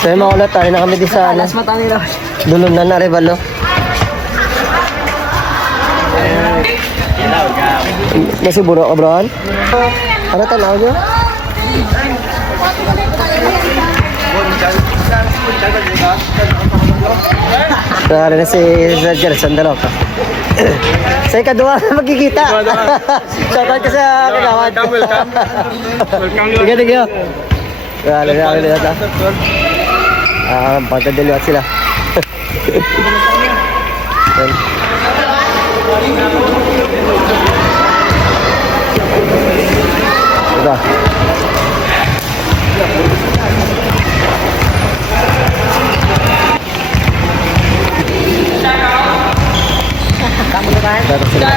So yung mga ulat, tayo na kami di sa ano. Alas mata nila. Dulunan na Revalo. Nasiburo ka, bro? Ano tanaw nyo? Nari na si Roger, sandalo ka. Sa ikadua na magkikita. Shoutout ka sa kagawad. Welcome. Sige, sige. Nari na kami nila. Pagkadaliwat sila. Ito. Dapat sila.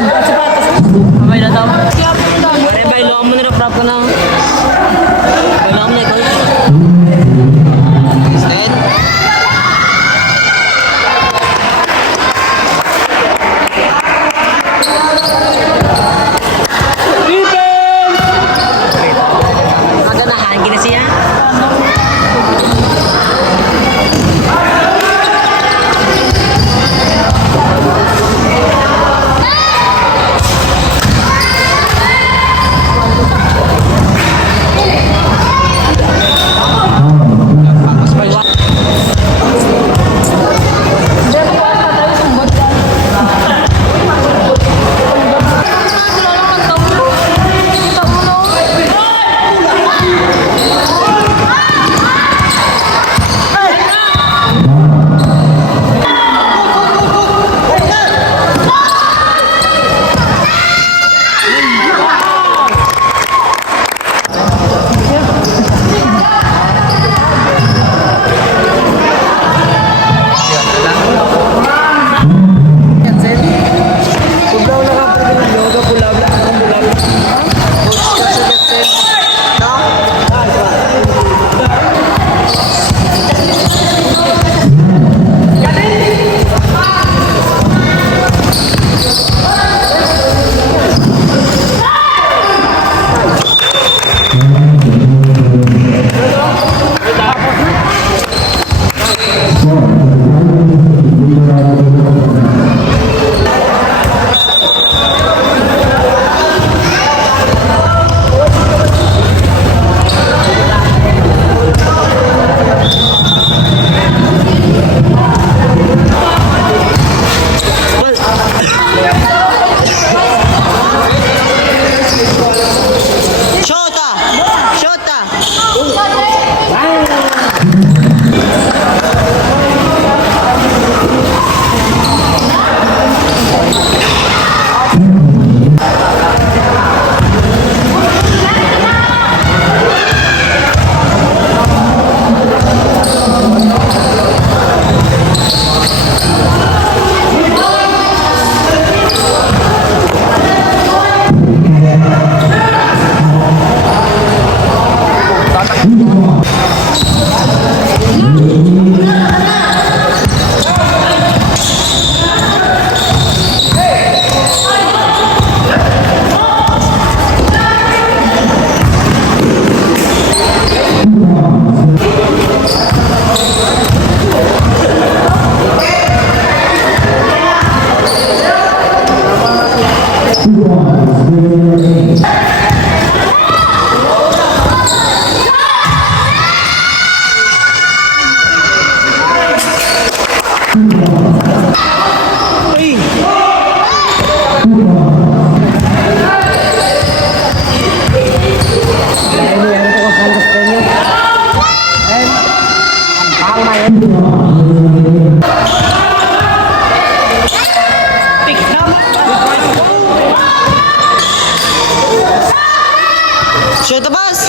Kamay na daw. Eh, bailo mo na prap ka na. Bailo mo na ikaw. Stand. Maganahan, ginasiya. Shoot the bus!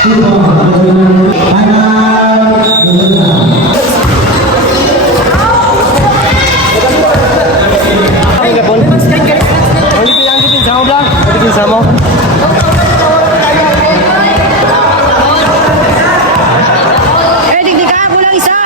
Ay, gapon. Ang lipin sa mo blang. Lipin sa mo. Eh, digdi ka, kulang isa.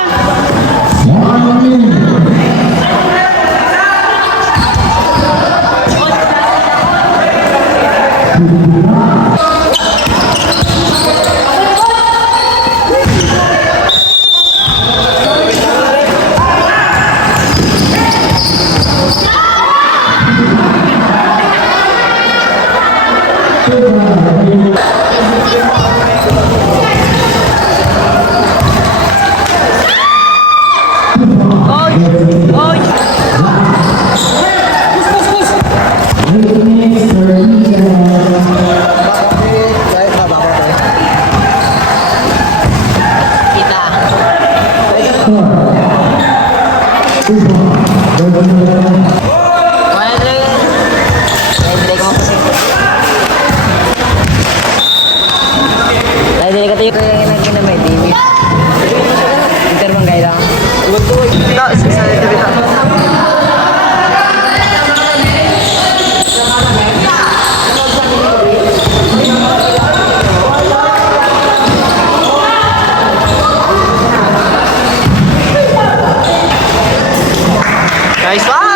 Nice one!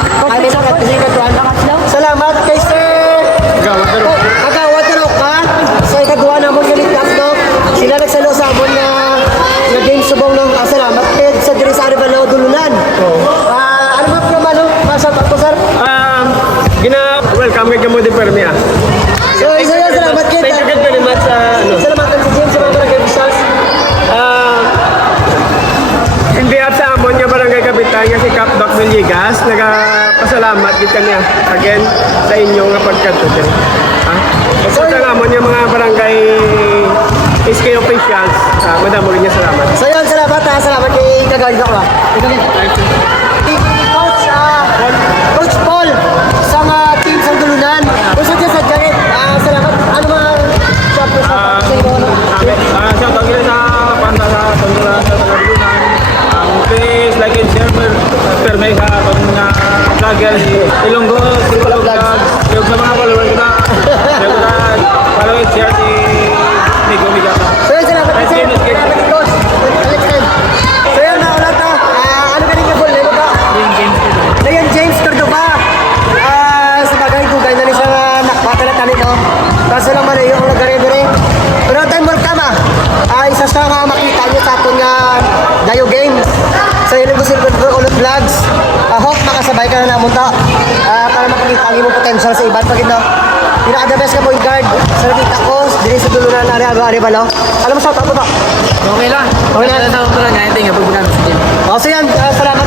Kami sa kasi katuan. Salamat kay Sir. Agawad na raw ka. Sa ikagawa na mo nalitas no. Sila nagsalo sa amon na game subong ng salamat kay sa diri sa Arevalo Dulunan. Ano ba problema no? Pasal pa sir. Welcome kay mo di permi ah. So, salamat kay. Thank you very much Salamat kay James sa mga barangay officials. hindi at sa amon nga barangay kapitan nga si Cap Doc Villegas nagapasalamat gid kaniya again sa inyo nga pagkadto diri. So sa amon nga mga barangay SK officials, madamo rin niya salamat. So yun, salamat ha. Salamat kay Kagawad ko ha. Coach, Coach Paul sa mga team sa Dulunan. Gusto dyan sa jacket. Salamat. Ano mga sa iyo? Shout out kita sa panta sa Tondula sa Tagalunan. Please like and share per may sa atong mga vlogger Ilonggo, Silvalo Vlogs. Yung sa mga followers ko na. Follow and share si Nico Migata. So yun, salamat kay Sir. Salamat kay Coach. Alex Ken. So yun, naulat to. Ano ka rin yung full name mo? Liam James Cordova. Sa bagay, dugay na ni siya nakbata na tani, no? Kaso lang man yung nag-re-re. Pero time welcome isa sa mga makita niyo sa aton nga Dayo Game. Sa Ilonggo Silver Ulot Vlogs. Hope makasabay ka na namunta para makikita ang imong potential sa iban pagid no. Pinaka-the best ka point guard. Sa nakita ko, dili sa Dulunan na Arevalo. Alam mo, shout out mo ba? Okay lang. Okay lang. Sa utula niya, ito yung pagbunan sa team. So yan, salamat